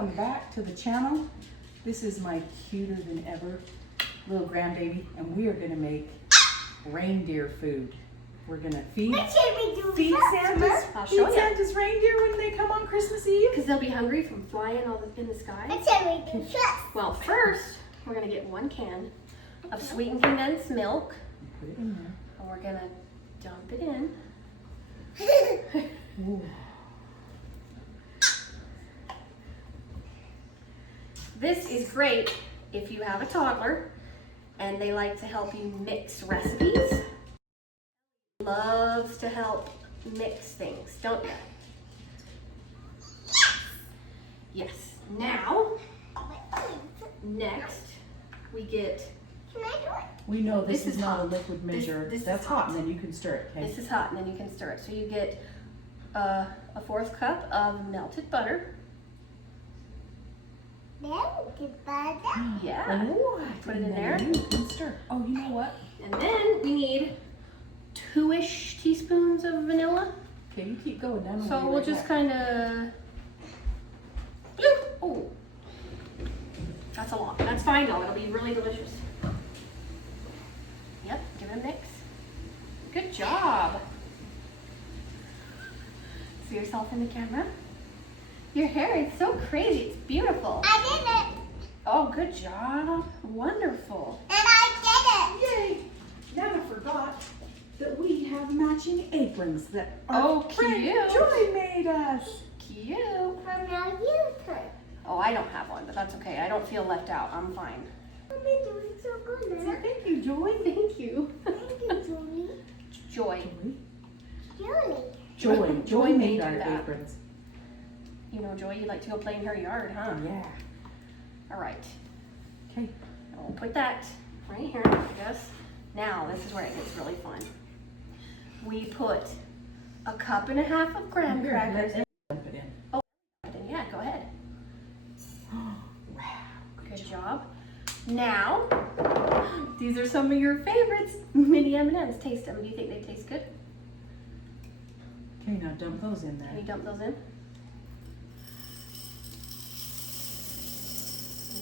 welcome back to the channel. This is my cuter than ever little grandbaby, and we are gonna make reindeer food. We're gonna feed Santa's reindeer when they come on Christmas Eve. Because they'll be hungry from flying all in the sky. Well, first, we're gonna get 1 can of sweetened condensed milk. Put it in there. And we're gonna dump it in. Ooh. This is great if you have a toddler and they like to help you mix recipes. Loves to help mix things, don't you? Yes. Now, next, we get... We know this is not a liquid measure. This That's is hot, and then you can stir it. Okay? This is hot, and then you can stir it. So you get a 1/4 cup of melted butter. Yeah. Oh, Put it in there. You can stir. Oh, you know what? And then we need 2-ish teaspoons of vanilla. Okay, you keep going down. So we'll just kind of. Oh, that's a lot. That's fine though. It'll be really delicious. Yep. Give it a mix. Good job. See yourself in the camera. Your hair is so crazy. It's beautiful. I did it. Oh, good job. Wonderful. And I Yay! Now I forgot that we have matching aprons that our friend cute. Joy made us. Cute. did it. And now you turn. Oh, I don't have one, but that's okay. I don't feel left out. I'm fine. I've been doing so good So now. thank you, Joy. Thank you. Thank you, Julie. Joy. Julie. Joy made do our that. aprons. You know, Joy, you like to go play in her yard, huh? Yeah. All right. Okay. We'll put that right here, I guess. Now, this is where it gets really fun. We put 1.5 cups of graham crackers in. Dump it in. Oh, then yeah, go ahead. Wow. Good job. Now, these are some of your favorites, mini M&Ms. Taste them. Do you think they taste good? Okay, now dump those in Can you there. dump those in?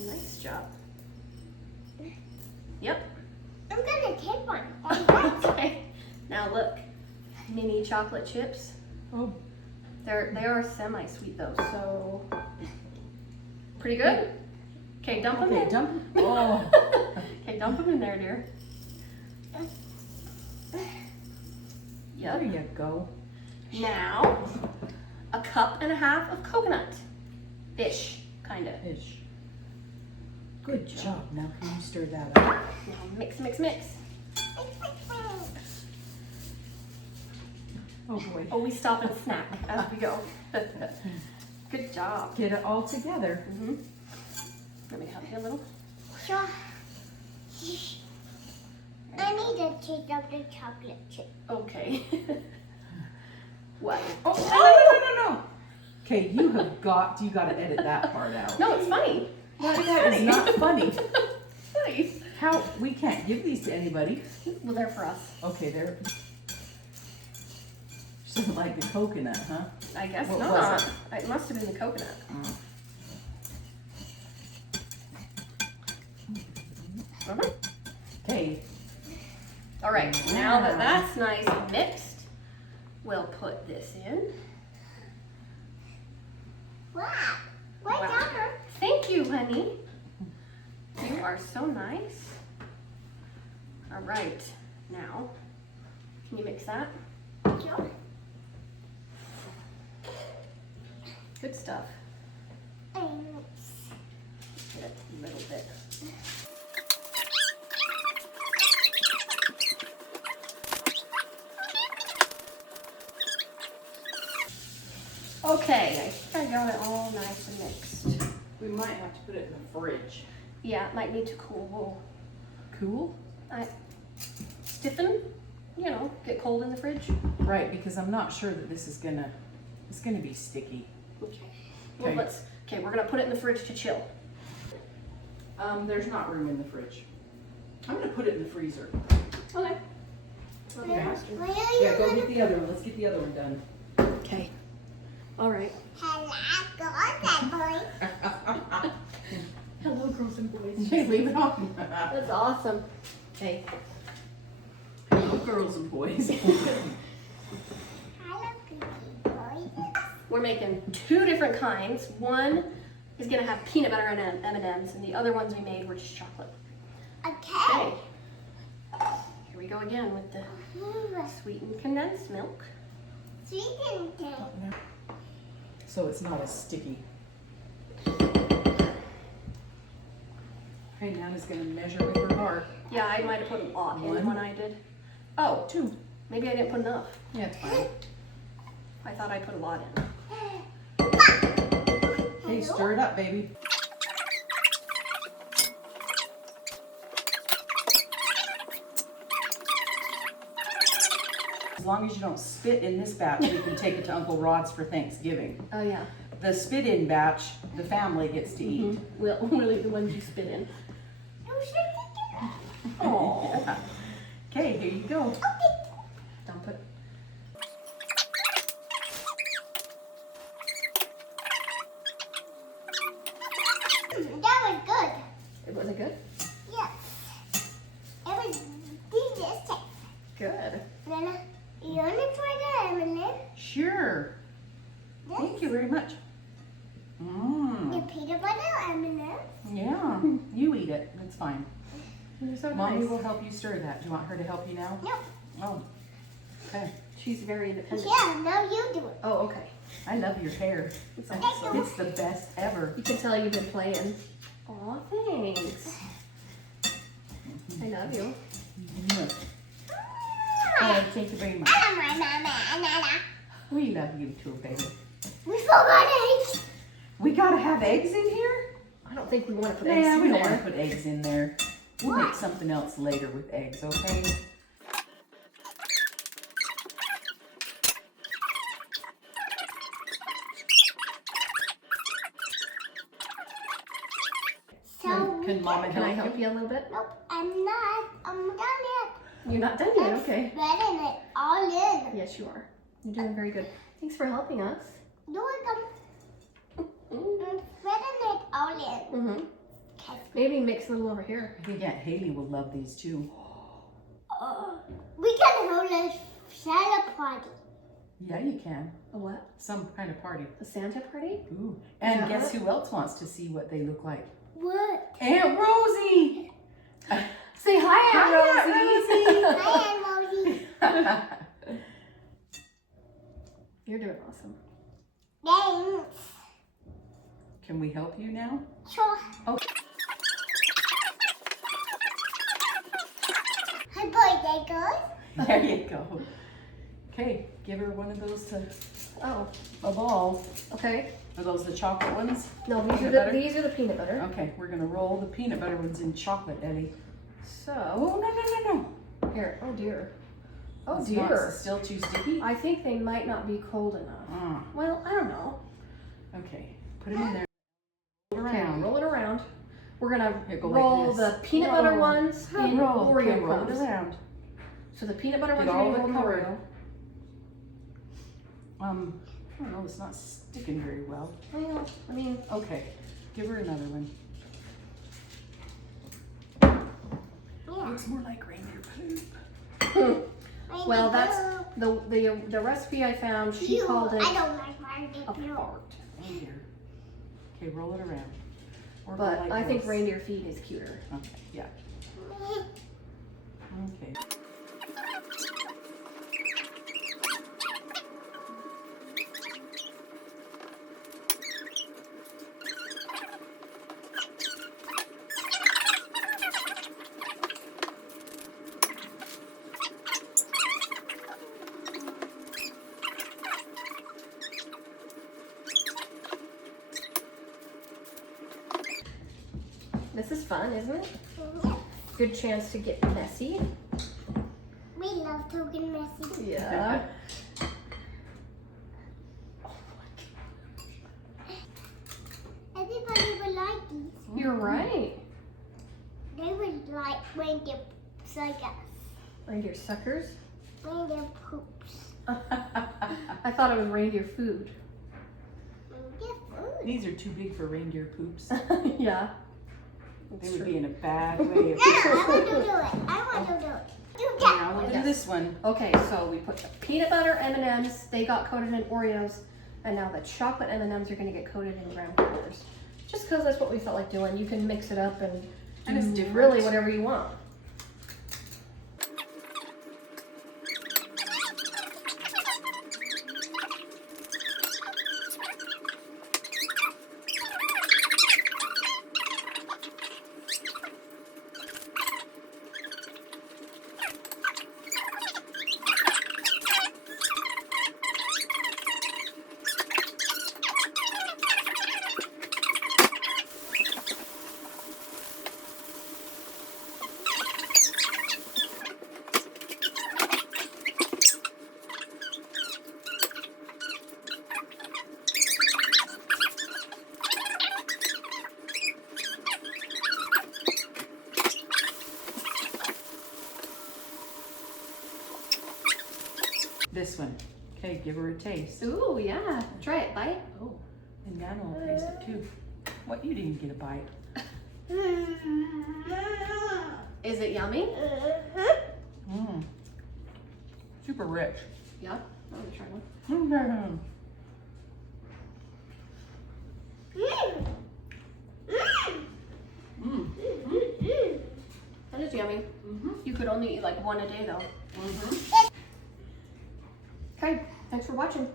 Nice job. Yep. I'm gonna take one. Okay. Now look, mini chocolate chips. Oh. They are semi-sweet though, so pretty good. Okay, dump them Okay, in. dump. Oh. Okay, dump them in there, dear. There Yep. you go. Now, 1.5 cups of coconut. Ish, kinda. Ish. Good job. Now can you stir that up? Now mix, mix, mix. Oh boy. Oh, we stop and snack as we go. Good job. Get it all together. Let me help you a little. Sure. I need a taste of the chocolate chip. Okay. What? Oh, no. Okay, you gotta edit that part out. No, it's funny. That is not funny. Nice. How, we can't give these to anybody. Well, they're for us. Okay, there. She doesn't like the coconut, huh? I guess What not. was It must have been the coconut. Okay. All right. Now that that's nice and mixed, we'll put this in. Wow. Wow. Wow. Thank you, honey. You are so nice. All right. Now, can you mix that? Sure. Good stuff. Thanks. Get it a little bit. Okay, I think I got it all nice and mixed. We might have to put it in the fridge. Yeah, it might need to cool. Cool? Stiffen, you know, get cold in the fridge. Right, because I'm not sure that this is it's gonna be sticky. Okay. Well, Okay. we're gonna put it in the fridge to chill. There's not room in the fridge. I'm gonna put it in the freezer. Okay. Where Yeah, go get the other one. Let's get the other one done. Okay. All right. Hello, go on, boy. leave it on. That's awesome. Okay. Hello, girls and boys. I love cookie boys. We're making 2 different kinds. One is gonna have peanut butter and M&Ms, and the other ones we made were just chocolate. Okay. Okay. Here we go again with the sweetened condensed milk. Sweetened cake. So it's not as sticky. Okay, Nana's gonna measure with her heart. Yeah, I might have put a lot in One. when I did. Oh, 2. maybe I didn't put enough. Yeah, it's fine. I thought I put a lot in. Hey, stir it up, baby. As long as you don't spit in this batch, you can take it to Uncle Rod's for Thanksgiving. Oh yeah. The spit in batch, the family gets to eat. We'll leave the ones you spit in. Oh. Yeah. Okay, here you go. Dump it. That was good. Was it good? Yes. It was delicious. Good. Nana, you want to try the M&M? Sure. Thank you very much. The Mmm. peanut butter M&M? Yeah, you eat it. It's fine. You're so Mommy nice. will help you stir that. Do you want her to help you now? No. Oh, okay. She's very independent. Yeah, now you do it. Oh, okay. I love your hair. It's Thank awesome. you. It's the best ever. You can tell you've been playing. Aw, thanks. I love you. Oh, thank you very much. I love my mama and Nana. We love you too, baby. We forgot eggs. We gotta have eggs in here? I don't think we want to put eggs Nah, in we don't there. want to put eggs in there. We'll make something else later with eggs, okay? So Can Mama Can I help help you? you a little bit? Nope, I'm not. I'm done yet. You're not done yet, I'm okay. spreading it all in. Yes, you are. You're doing very good. Thanks for helping us. You're welcome. I'm spreading it all in. Mm-hmm. Okay. Maybe mix a little over here. I think Aunt Haley will love these too. We can hold a salad party. Yeah, you can. A what? Some kind of party. A Santa party? Ooh. And that guess what? who else wants to see what they look like? What? Aunt Rosie! Say hi, Aunt Hi, Rosie. Hi, Aunt Rosie. You're doing awesome. Thanks. Can we help you now? Sure. Oh. Hi, boy, there goes. There you go. Okay, give her one of those to Oh, a ball. okay. Are those the chocolate ones? No, Peanut butter? these are the peanut butter. Okay, we're gonna roll the peanut butter ones in chocolate, Eddie. So, Oh, no. here. Oh dear. Oh It's not dear. still too sticky? I think they might not be cold enough. Ah, Well, I don't know. okay, put them in there. Roll Okay, around. roll it around. We're gonna Here, go like roll this. the peanut butter Roll. ones in Roll. Oreo Okay, roll it crumbs. around. So the peanut butter Get ones are all gonna of go it in covered. Oreo. I don't know, it's not sticking very well. Well, I mean, Okay, give her another one. Yeah. Looks more like reindeer poop. well, that's the recipe I found. She called it I don't like reindeer a poop. fart. Reindeer. Okay, roll it around. Or go But like I think this. reindeer feed is cuter. Okay, yeah. Okay. This is fun, isn't it? Yeah. Good chance to get messy. We love to get messy. Yeah. Everybody would like these. You're right. They would like reindeer poops like us. Reindeer suckers. Reindeer poops. I thought it was reindeer food. Reindeer food. These are too big for reindeer poops. Yeah. They would be in a bad way. I want to do it. I want to do it. You Now can. we'll do this one. Okay, so we put the peanut butter M&Ms. They got coated in Oreos, and now the chocolate M&Ms are gonna get coated in graham crackers. Just because that's what we felt like doing. You can mix it up and it's do different. really whatever you want. This one. Okay, give her a taste. Ooh, yeah. Try it. Bite. Oh, and Nana will taste it too. What, you didn't get a bite? Is it yummy? Mmm. Super rich. Yeah. I'm gonna try one. Mm. Mm. That is yummy. Mm-hmm. You could only eat like one a day though. Mm-hmm. Okay, thanks for watching.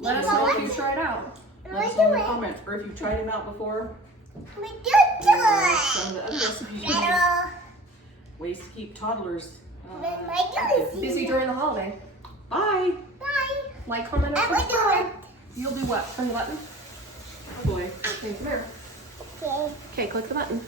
Let us know if you try it out. Let us know in the comments, or if you've tried them out before. We do Or some of the other recipes you make. it. Ways to keep toddlers. Busy during the holiday. Bye. Bye. Like, comment, I and will subscribe. do You'll do what? Turn the button? Oh boy. Okay, come here. it. Okay. Okay, click the button.